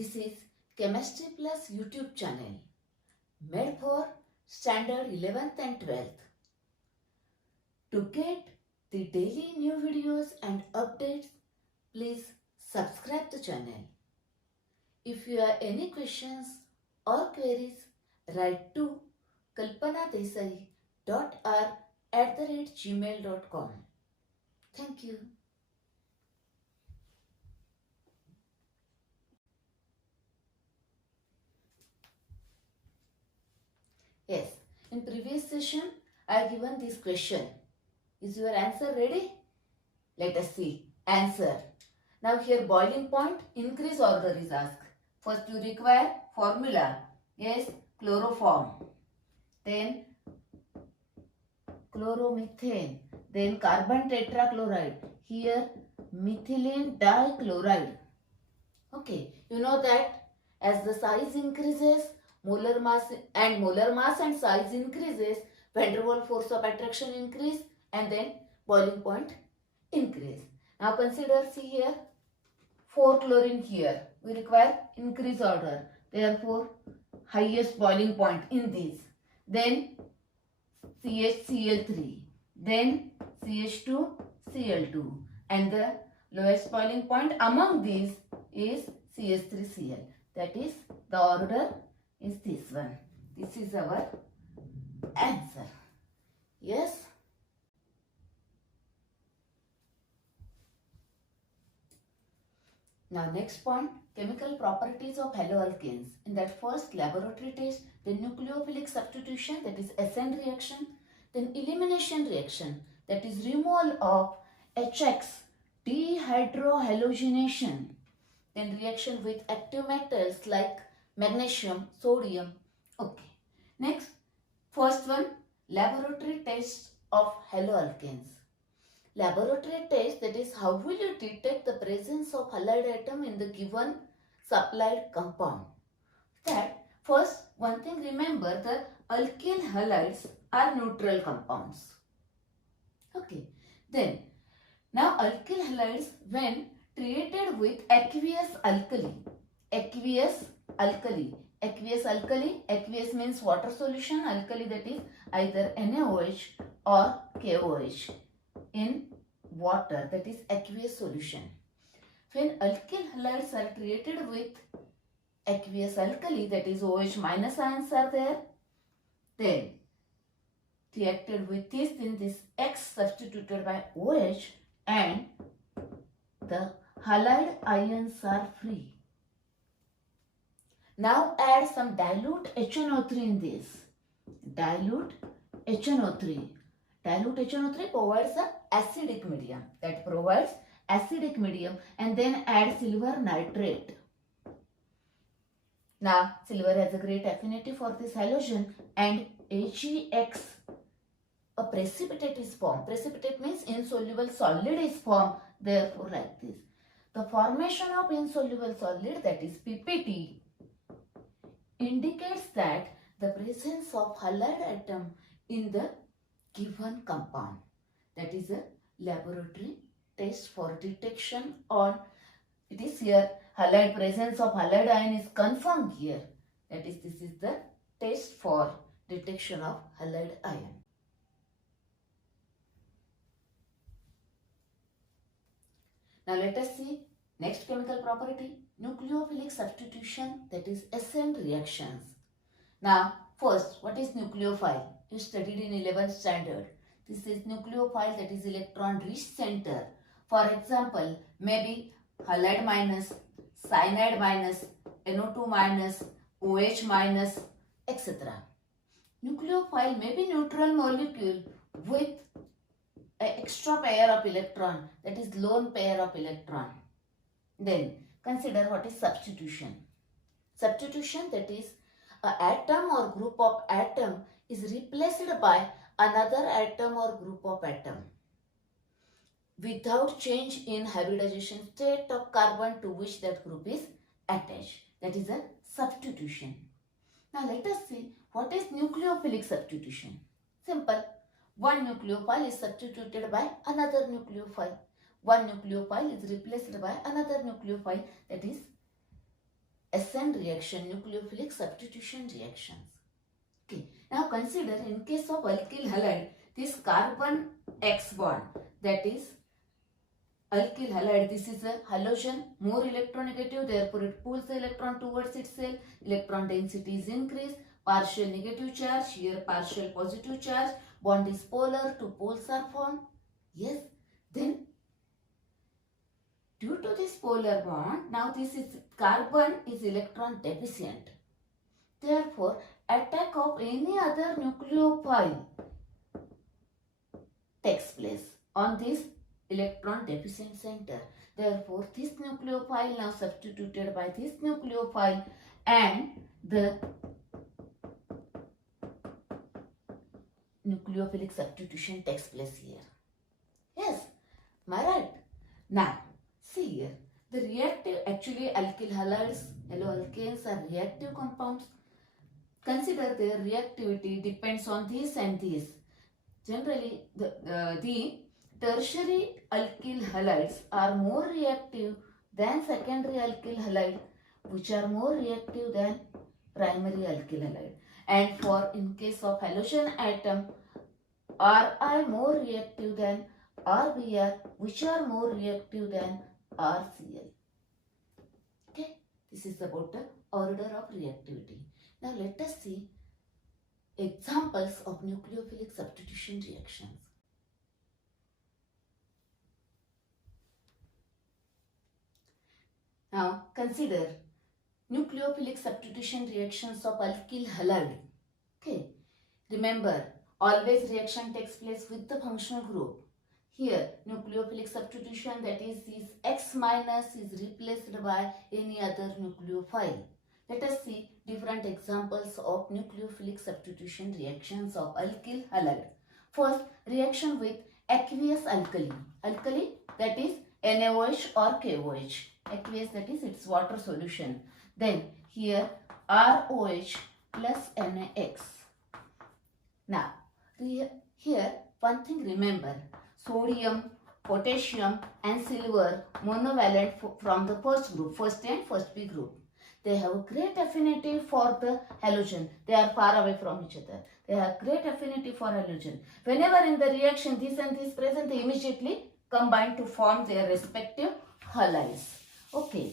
This is Chemistry Plus YouTube channel made for standard 11th and 12th. To get the daily new videos and updates, please subscribe the channel. If you have any questions or queries, write to kalpanadesai.r@gmail.com. Thank you. Yes, in previous session, I have given this question. Is your answer ready? Let us see. Answer. Now here boiling point, increase order is asked. First you require formula. Yes, chloroform. Then chloromethane. Then carbon tetrachloride. Here methylene dichloride. Okay, you know that as the size increases, molar mass and size increases, van der Waals force of attraction increase and then boiling point increase. Now consider, see here, 4 chlorine here. We require increase order. Therefore, highest boiling point in this. Then CHCl3. Then CH2Cl2. And the lowest boiling point among these is CH3Cl. That is, the order is this one. This is our answer. Yes. Now next point, chemical properties of haloalkanes. In that first laboratory test, the nucleophilic substitution, that is SN reaction, then elimination reaction, that is removal of HX, dehydrohalogenation, then reaction with active metals like magnesium, sodium. Okay. Next, first one, laboratory test of haloalkanes. Laboratory test, that is how will you detect the presence of halide atom in the given supplied compound. That first one thing, remember, the alkyl halides are neutral compounds. Okay. Then now alkyl halides when treated with aqueous alkali. Aqueous means water solution, alkali that is either NaOH or KOH in water, that is aqueous solution. When alkyl halides are treated with aqueous alkali, that is OH minus ions are there, then reacted with this, then this X substituted by OH and the halide ions are free. Now add some dilute HNO3 in this. Dilute HNO3. Dilute HNO3 provides an acidic medium. That provides acidic medium, and then add silver nitrate. Now silver has a great affinity for this halogen, and AgX, a precipitate is formed. Precipitate means insoluble solid is formed. Therefore like this. The formation of insoluble solid, that is PPT, indicates that the presence of halide atom in the given compound. That is a laboratory test for detection on, it is here, halide presence of halide ion is confirmed here. That is, this is the test for detection of halide ion. Now let us see next chemical property, nucleophilic substitution, that is SN reactions. Now first, what is nucleophile? You studied in 11th standard. This is nucleophile, that is electron rich center. For example, maybe halide minus, cyanide minus, NO2 minus, OH minus, etc. Nucleophile may be neutral molecule with an extra pair of electron, that is lone pair of electron. Then consider what is substitution. Substitution, that is an atom or group of atom is replaced by another atom or group of atom without change in hybridization state of carbon to which that group is attached. That is a substitution. Now let us see what is nucleophilic substitution. Simple. One nucleophile is substituted by another nucleophile. One nucleophile is replaced by another nucleophile, that is SN reaction, nucleophilic substitution reactions. Okay. Now consider in case of alkyl halide, this carbon X bond, that is alkyl halide, this is a halogen, more electronegative, therefore it pulls the electron towards itself, electron density is increased, partial negative charge, here partial positive charge, bond is polar, two poles are formed. Yes, then due to this polar bond, now this is carbon is electron deficient. Therefore, attack of any other nucleophile takes place on this electron deficient center. Therefore, this nucleophile now substituted by this nucleophile and the nucleophilic substitution takes place here. Yes, am I right? Now, see here, the reactive, actually alkyl halides, haloalkanes are reactive compounds. Consider their reactivity depends on this and this. Generally, the tertiary alkyl halides are more reactive than secondary alkyl halide, which are more reactive than primary alkyl halide. And for in case of halogen atom, Ri more reactive than Rbr, which are more reactive than RCl. Okay, this is about the order of reactivity. Now let us see examples of nucleophilic substitution reactions. Now consider nucleophilic substitution reactions of alkyl halide. Okay, remember always reaction takes place with the functional group. Here nucleophilic substitution, that is this X minus is replaced by any other nucleophile. Let us see different examples of nucleophilic substitution reactions of alkyl halide. First, reaction with aqueous alkali. Alkali, that is NaOH or KOH. Aqueous, that is its water solution. Then here ROH plus NaX. Now here one thing remember, sodium, potassium and silver monovalent from the first group, first A and first B group. They have great affinity for the halogen. They are far away from each other. They have great affinity for halogen. Whenever in the reaction this and this present, they immediately combine to form their respective halides. Okay,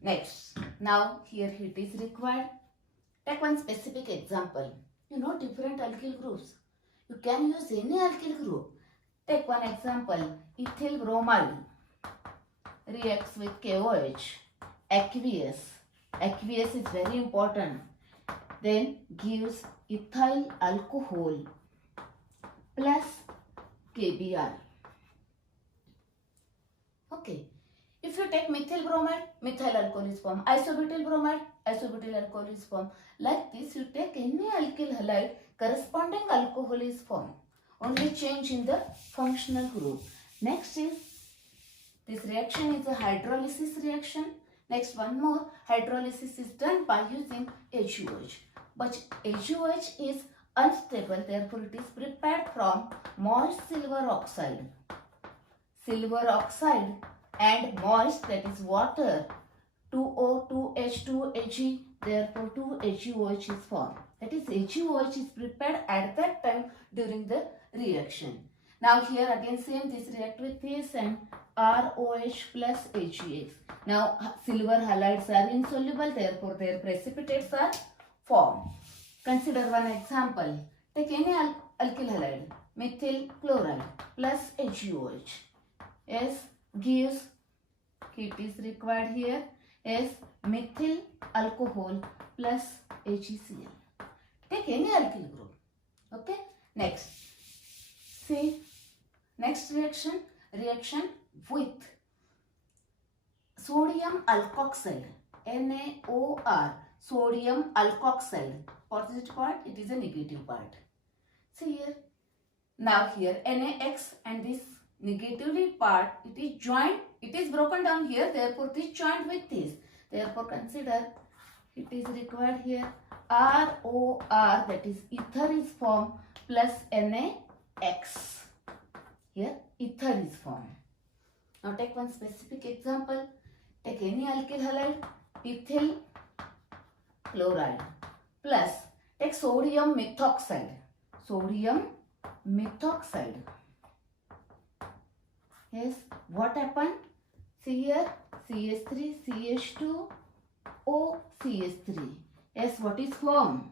next. Now here heat is required. Take one specific example. You know different alkyl groups. You can use any alkyl group. Take one example. Ethyl bromide reacts with KOH. Aqueous. Aqueous is very important. Then gives ethyl alcohol plus KBr. Okay. If you take methyl bromide, methyl alcohol is formed. Isobutyl bromide, isobutyl alcohol is formed. Like this, you take any alkyl halide, corresponding alcohol is formed. Only change in the functional group. Next is, this reaction is a hydrolysis reaction. Next, one more, hydrolysis is done by using HUH. But HUH is unstable, therefore it is prepared from moist silver oxide. Silver oxide and moist, that is water, 2O, 2H2, Ag, therefore 2HUOH is formed. That is HUOH is prepared at that time during the reaction. Now here again same, this react with this and ROH plus HEX. Now silver halides are insoluble, therefore their precipitates are formed. Consider one example. Take any alkyl halide, methyl chloride plus HUOH. S gives, heat is required here, as methyl alcohol plus HECl. Take any alkyl group. Okay. Next. See. Next reaction. Reaction with sodium alkoxide. NaOR. Sodium alkoxide. Positive part, it is a negative part. See here. Now here NaX and this negatively part, it is joined, it is broken down here, therefore this joined with this. Therefore consider it is required here ROR, that is ether is formed plus NaX. Here ether is formed. Now take one specific example. Take any alkyl halide, ethyl chloride plus take sodium methoxide. Sodium methoxide. Yes, what happened? See here, CH3, CH2, O, CH3. Yes, what is formed?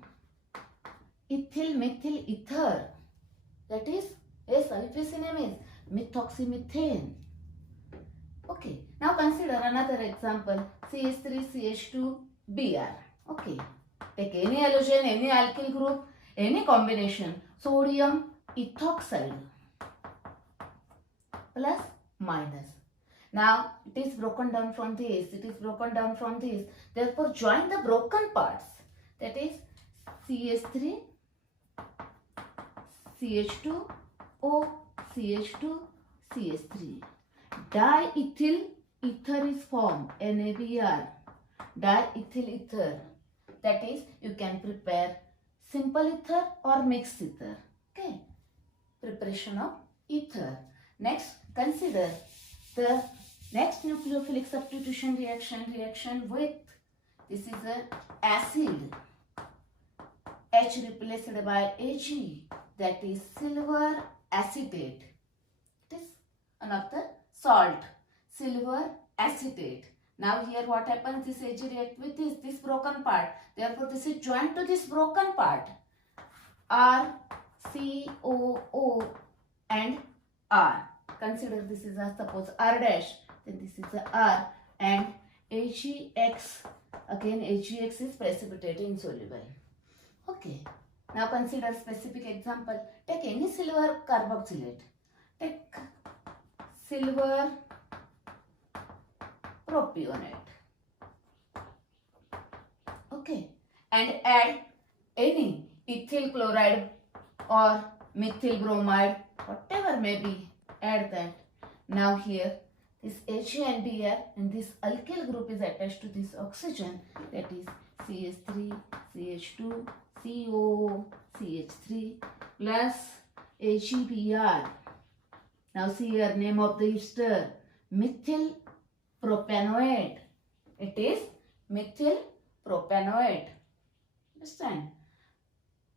Ethyl methyl ether. That is, yes, IUPAC name is methoxymethane. Okay, now consider another example, CH3, CH2, Br. Okay, take any halogen, any alkyl group, any combination, sodium ethoxide plus minus. Now it is broken down from this, it is broken down from this. Therefore, join the broken parts. That is CH3, CH2, O, CH2, CH3. Diethyl ether is formed, NaBr. Diethyl ether. That is, you can prepare simple ether or mixed ether. Okay, preparation of ether. Next, consider the next nucleophilic substitution reaction with, this is a acid, H replaced by Ag, that is silver acetate. It is one of the salt, silver acetate. Now here what happens, this Ag react with this broken part. Therefore this is joined to this broken part. R, C, O and R. Consider this is a, suppose R dash, then this is a R, and AgX, again AgX is precipitate insoluble. Okay, now consider specific example. Take any silver carboxylate. Take silver propionate. Okay, and add any ethyl chloride or methyl bromide, whatever may be, add that. Now here this Ag and Br and this alkyl group is attached to this oxygen, that is CH3, CH2, CO, CH3 plus AgBr. Now see here, name of the ester, methyl propanoate. It is methyl propanoate. Understand?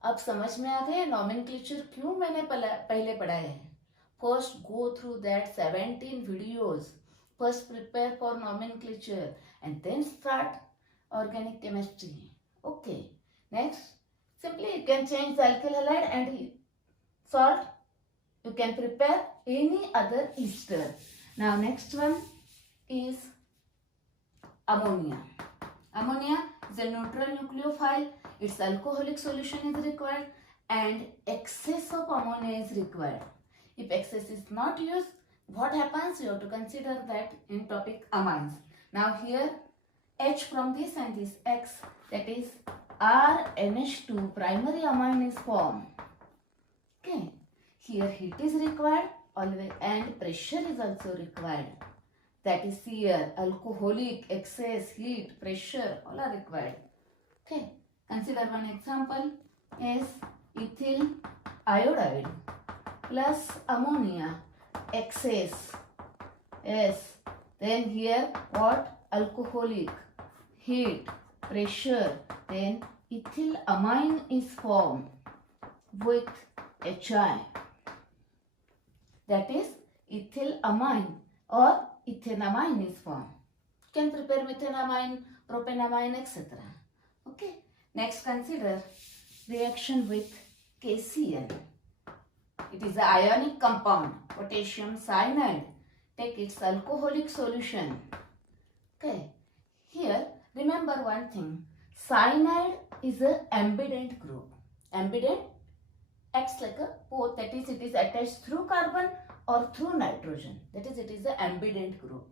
अब समझ में आ गए nomenclature क्यों मैंने पहले पढ़ा है. First go through that 17 videos. First prepare for nomenclature and then start organic chemistry. Okay. Next, simply you can change the alkyl halide and salt. You can prepare any other ester. Now next one is ammonia. Ammonia is a neutral nucleophile. Its alcoholic solution is required and excess of ammonia is required. If excess is not used, what happens? You have to consider that in topic amines. Now here H from this and this X, that is RNH2 primary amine is formed. Okay. Here heat is required always and pressure is also required. That is here alcoholic, excess, heat, pressure all are required. Okay. Consider one example is ethyl iodide plus ammonia, excess. Yes. Then here what? Alcoholic, heat, pressure. Then ethyl amine is formed with HI. That is ethyl amine or ethanamine is formed. You can prepare methanamine, propanamine, etc. Okay. Next, consider reaction with KCl. It is an ionic compound, potassium cyanide. Take its alcoholic solution. Okay. Here, remember one thing. Cyanide is an ambident group. Ambident acts like a both, that is it is attached through carbon or through nitrogen. That is it is an ambident group.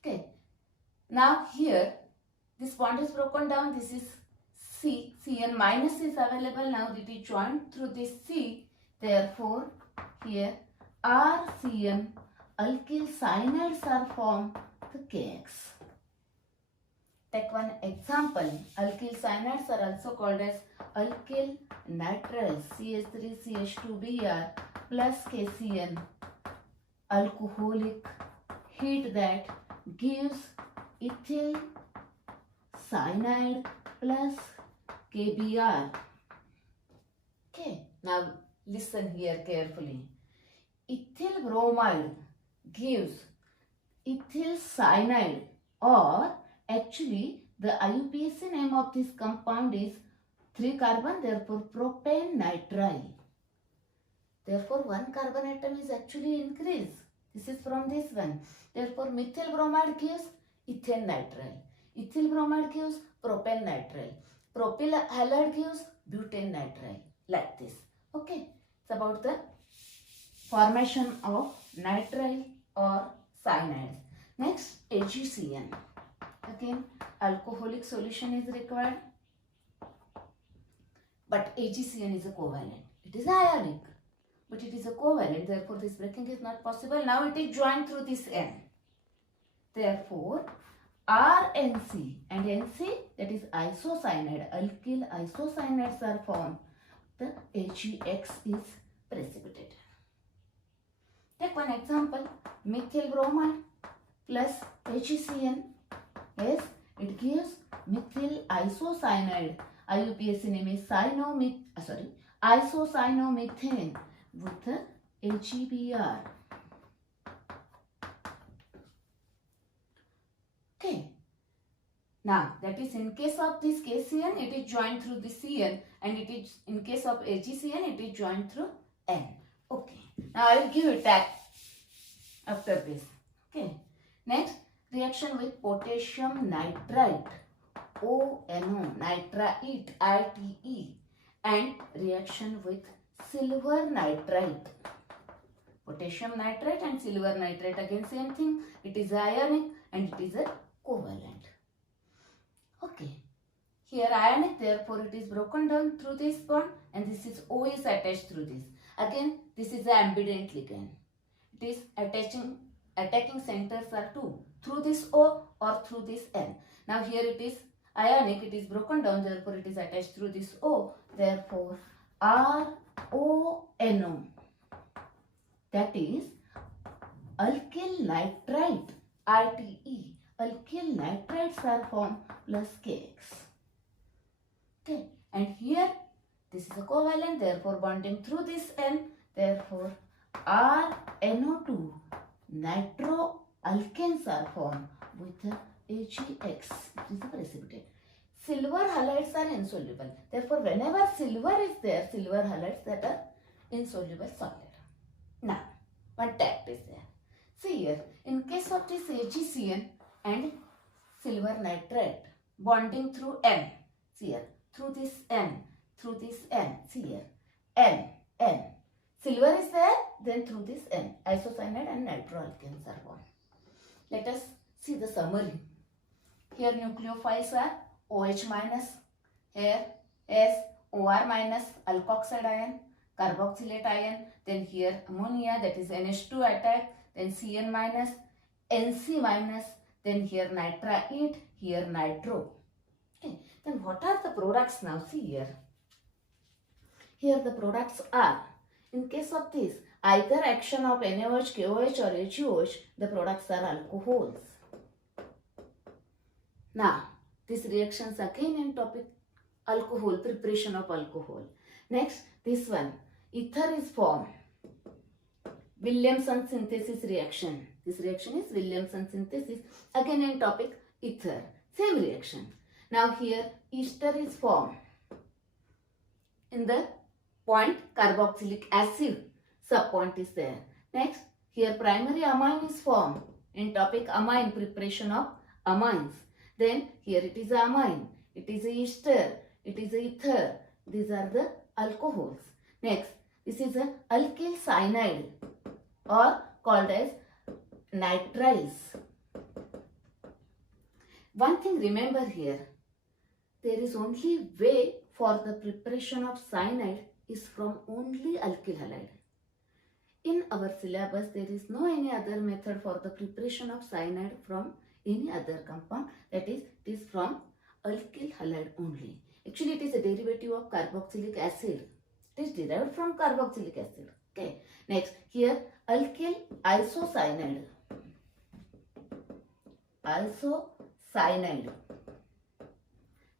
Okay. Now here this bond is broken down. This is C. Cn minus is available. Now it is joined through this C. Therefore here RCN alkyl cyanides are formed to KX. Take one example. Alkyl cyanides are also called as alkyl nitriles, CH3CH2Br plus KCN, alcoholic heat that gives ethyl cyanide plus KBr. Okay, now listen here carefully. Ethyl bromide gives ethyl cyanide, or actually the IUPAC name of this compound is 3 carbon, therefore propane nitrile. Therefore 1 carbon atom is actually increased. This is from this one. Therefore methyl bromide gives ethane nitrile. Ethyl bromide gives propane nitrile. Propyl halide gives butane nitrile. Like this. Okay. It's about the formation of nitrile or cyanides. Next, AgCN. Again, alcoholic solution is required. But AgCN is a covalent. It is ionic, but it is a covalent. Therefore, this breaking is not possible. Now it is joined through this N. Therefore, RNC and NC, that is isocyanide, alkyl isocyanides are formed. The AgX is precipitated. Take one example, methyl bromide plus AgCN. Yes, it gives methyl isocyanide. IUPAC name is isocyanoethane with AgBr. Okay. Now, that is in case of this KCN, it is joined through the CN, and it is in case of AgCN, it is joined through N. Okay. Now, I will give it back after this. Okay. Next, reaction with potassium nitrite, ONO, nitrite, ITE, and reaction with silver nitrite. Potassium nitrite and silver nitrite, again same thing. It is ionic and it is a covalent. Okay. Here ionic, therefore it is broken down through this bond, and this is O is attached through this. Again, this is the ambident ligand. It is attacking centers are 2, through this O or through this N. Now here it is ionic, it is broken down, therefore it is attached through this O. Therefore RONO, that is alkyl nitrite, ITE. Alkyl nitrites are formed plus KX. Okay, and here this is a covalent, therefore bonding through this N, therefore RNO2 nitroalkanes are formed with AgX. It is a precipitate. Silver halides are insoluble. Therefore, whenever silver is there, silver halides that are insoluble solid. Now, one tact is there. See here, in case of this AgCN and silver nitrate bonding through N, see here, through this N, see here, N. Silver is there, then through this N, isocyanide and nitroalkanes are formed. Let us see the summary. Here nucleophiles are OH minus, here S, OR minus, alkoxide ion, carboxylate ion, then here ammonia, that is NH2 attack, then Cn minus, Nc minus, then here nitrite, here nitro. Okay, then what are the products now? See here. Here the products are, in case of this, either action of NaOH, KOH or HUOH, the products are alcohols. Now, these reactions again in topic alcohol, preparation of alcohol. Next, this one, ether is formed. Williamson synthesis reaction. This reaction is Williamson synthesis. Again in topic ether. Same reaction. Now here ester is formed. In the point carboxylic acid subpoint is there. Next, here primary amine is formed. In topic amine, preparation of amines. Then here it is amine, it is a ester, it is a ether. These are the alcohols. Next, this is a alkyl cyanide or called as nitriles. One thing remember here, there is only way for the preparation of cyanide is from only alkyl halide. In our syllabus, there is no any other method for the preparation of cyanide from any other compound, that is, it is from alkyl halide only. Actually, it is a derivative of carboxylic acid. It is derived from carboxylic acid. Okay. Next, here alkyl isocyanide.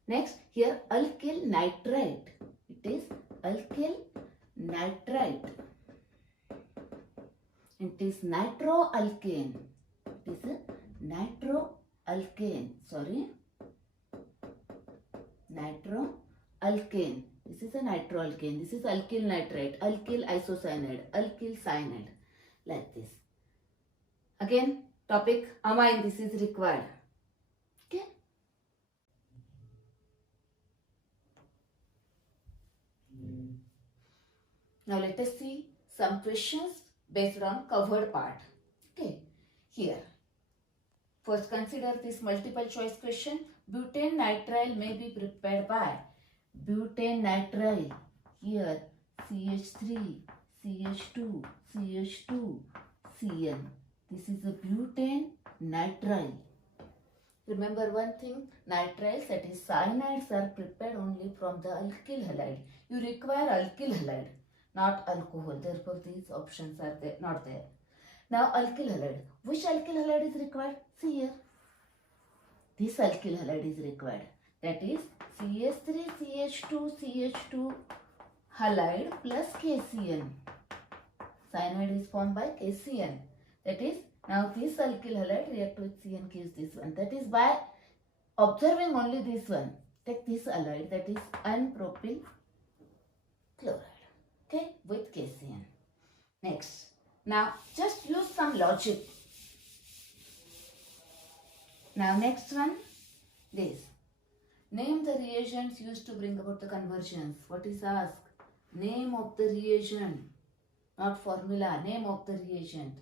Next, here alkyl nitrite. It is alkyl nitrite. It is nitroalkane. It is a nitroalkane. Sorry. Nitroalkane. This is a nitroalkane. This is alkyl nitrite, alkyl isocyanide, alkyl cyanide. Like this. Again, topic amine. This is required. Okay. Now let us see some questions based on covered part. Okay. Here. First, consider this multiple choice question. Butane nitrile may be prepared by butane nitrile. Here CH3, CH2, CH2, Cn. This is a butane nitrile. Remember one thing, nitriles, that is cyanides, are prepared only from the alkyl halide. You require alkyl halide, not alcohol. Therefore, these options are there, not there. Now, alkyl halide. Which alkyl halide is required? See here. This alkyl halide is required. That is CH3, CH2, CH2 halide plus KCN. Cyanide is formed by KCN. That is, now this alkyl halide react with CN gives this one. That is by observing only this one. Take this halide, that is N-propyl chloride. Okay, with KCN. Next. Now, just use some logic. Now, next one, this. Name the reagents used to bring about the conversions. What is asked? Name of the reagent, not formula, name of the reagent.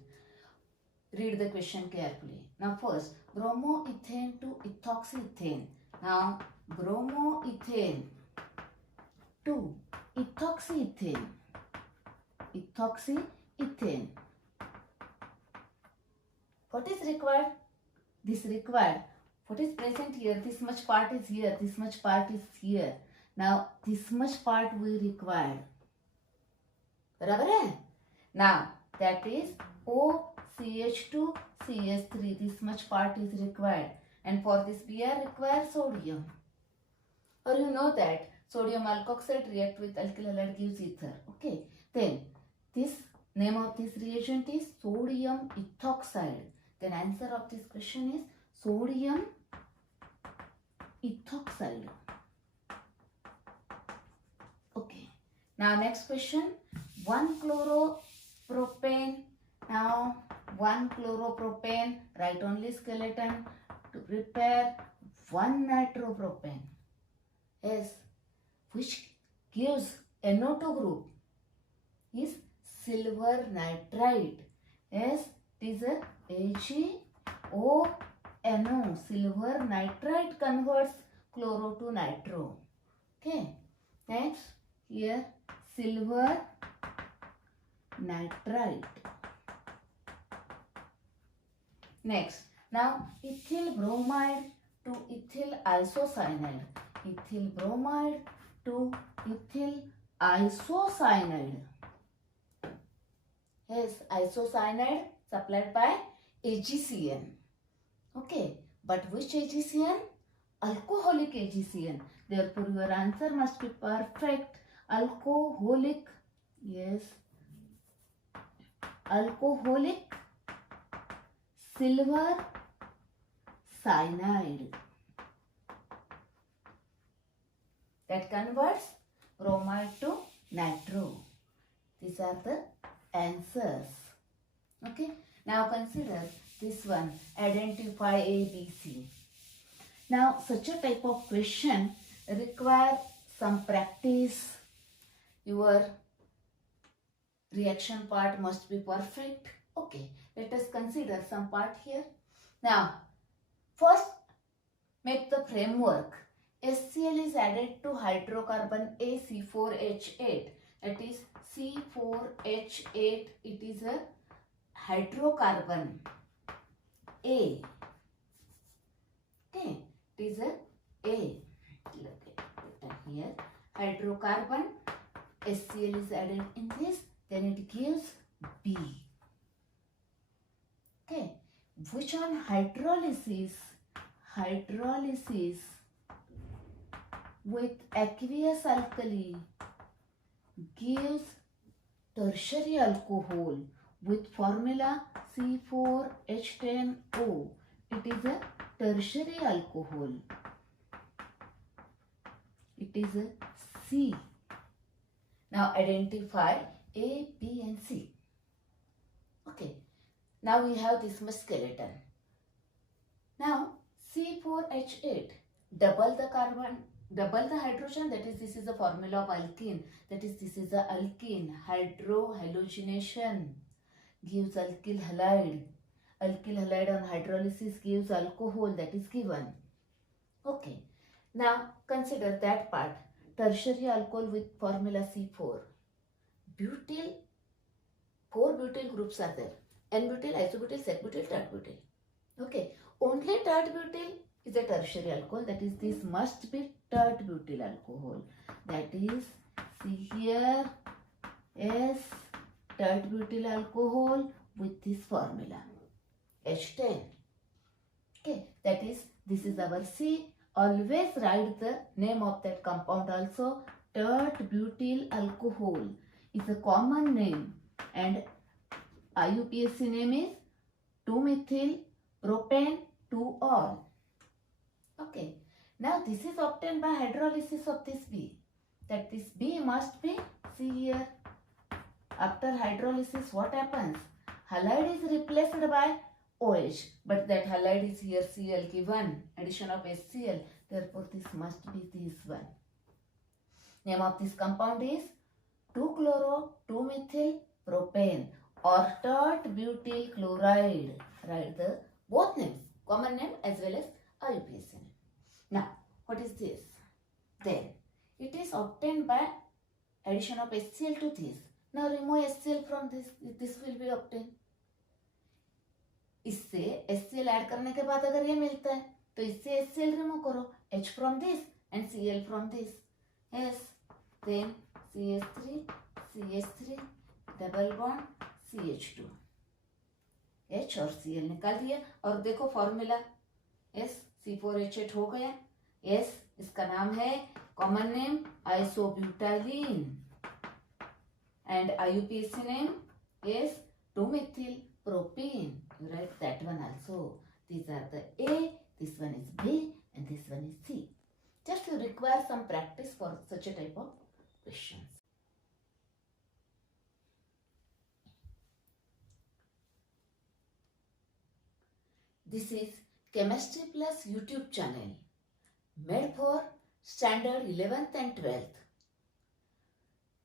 Read the question carefully. Now, first, bromoethane to ethoxyethane. Now, bromoethane to ethoxyethane. Ethoxyethane. What is required? This required. What is present here? This much part is here. This much part is here. Now, this much part we required. Barabar hai? Now, that is OCH2 CH3. This much part is required. And for this we are required sodium. Or you know that sodium alkoxide react with alkyl halide gives ether. Okay. Then, this name of this reagent is sodium ethoxide. Then answer of this question is sodium ethoxide. Okay. Now next question. 1-chloropropane. Now 1-chloropropane. Write only skeleton to prepare 1-nitropropane. Yes. Which gives NO2 group is silver nitrite. Yes, it is a AgONO. Silver nitrite converts chloro to nitro. Okay. Next, here silver nitrite. Next, now ethyl bromide to ethyl isocyanide. Ethyl bromide to ethyl isocyanide. Yes, isocyanide supplied by AgCN. Okay, but which AgCN? Alcoholic AgCN. Therefore, your answer must be perfect. Alcoholic. Yes. Alcoholic silver cyanide. That converts bromide to nitro. These are the answers. Okay. Now consider this one. Identify A, B, C. Now such a type of question require some practice. Your reaction part must be perfect. Okay. Let us consider some part here. Now first make the framework. HCl is added to hydrocarbon AC4H8. That is C4H8. It is a hydrocarbon A. Okay, it is a A. Look at here. Hydrocarbon HCl is added in this, then it gives B. Okay, which on hydrolysis with aqueous alkali gives tertiary alcohol with formula C4H10O. It is a tertiary alcohol. It is a C. Now identify A, B and C. Okay. Now we have this much skeleton. Now C4H8, double the carbon, double the hydrogen, that is this is the formula of alkene, that is this is the alkene. Halogenation gives alkyl halide. Alkyl halide on hydrolysis gives alcohol, that is given. Okay. Now consider that part. Tertiary alcohol with formula C4. Butyl, 4 butyl groups are there. N-butyl, isobutyl, sec-butyl, tert-butyl. Okay. Only tert-butyl is a tertiary alcohol. That is, this must be tert-butyl alcohol. That is, see here, S, tert-butyl alcohol with this formula, H10. Okay. That is, this is our C. Always write the name of that compound also. Tert-butyl alcohol is a common name and IUPAC name is 2-methyl propane 2-ol. Okay. Now this is obtained by hydrolysis of this B. That this B must be, see here, after hydrolysis what happens? Halide is replaced by OH, but that halide is here Cl given, addition of HCl, therefore this must be this one. Name of this compound is 2-chloro-2-methyl propane or tert-butyl chloride. Write the both names, common name as well as IUPAC name. Now, what is this? Then, it is obtained by addition of HCl to this. Now, remove HCl from this. This will be obtained. इससे HCl add करने के बाद अगर ये मिलता है तो इससे HCl रिमूव करो, H from this and Cl from this. Yes, then CH3, CH3, double bond, CH2. H और Cl निकाल दिया और देखो फॉर्मूला S C4H8 हो गया. S इसका नाम है common name isobutylene and IUPAC name is 2-methyl propene. You write that one also. These are the A, this one is B and this one is C. Just you require some practice for such a type of questions. This is Chemistry Plus YouTube channel made for standard 11th and 12th.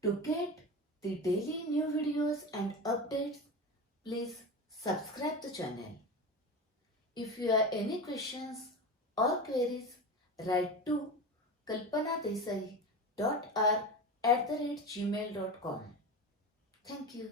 To get the daily new videos and updates, please subscribe the channel. If you have any questions or queries, write to kalpanadesai.r@gmail.com. Thank you.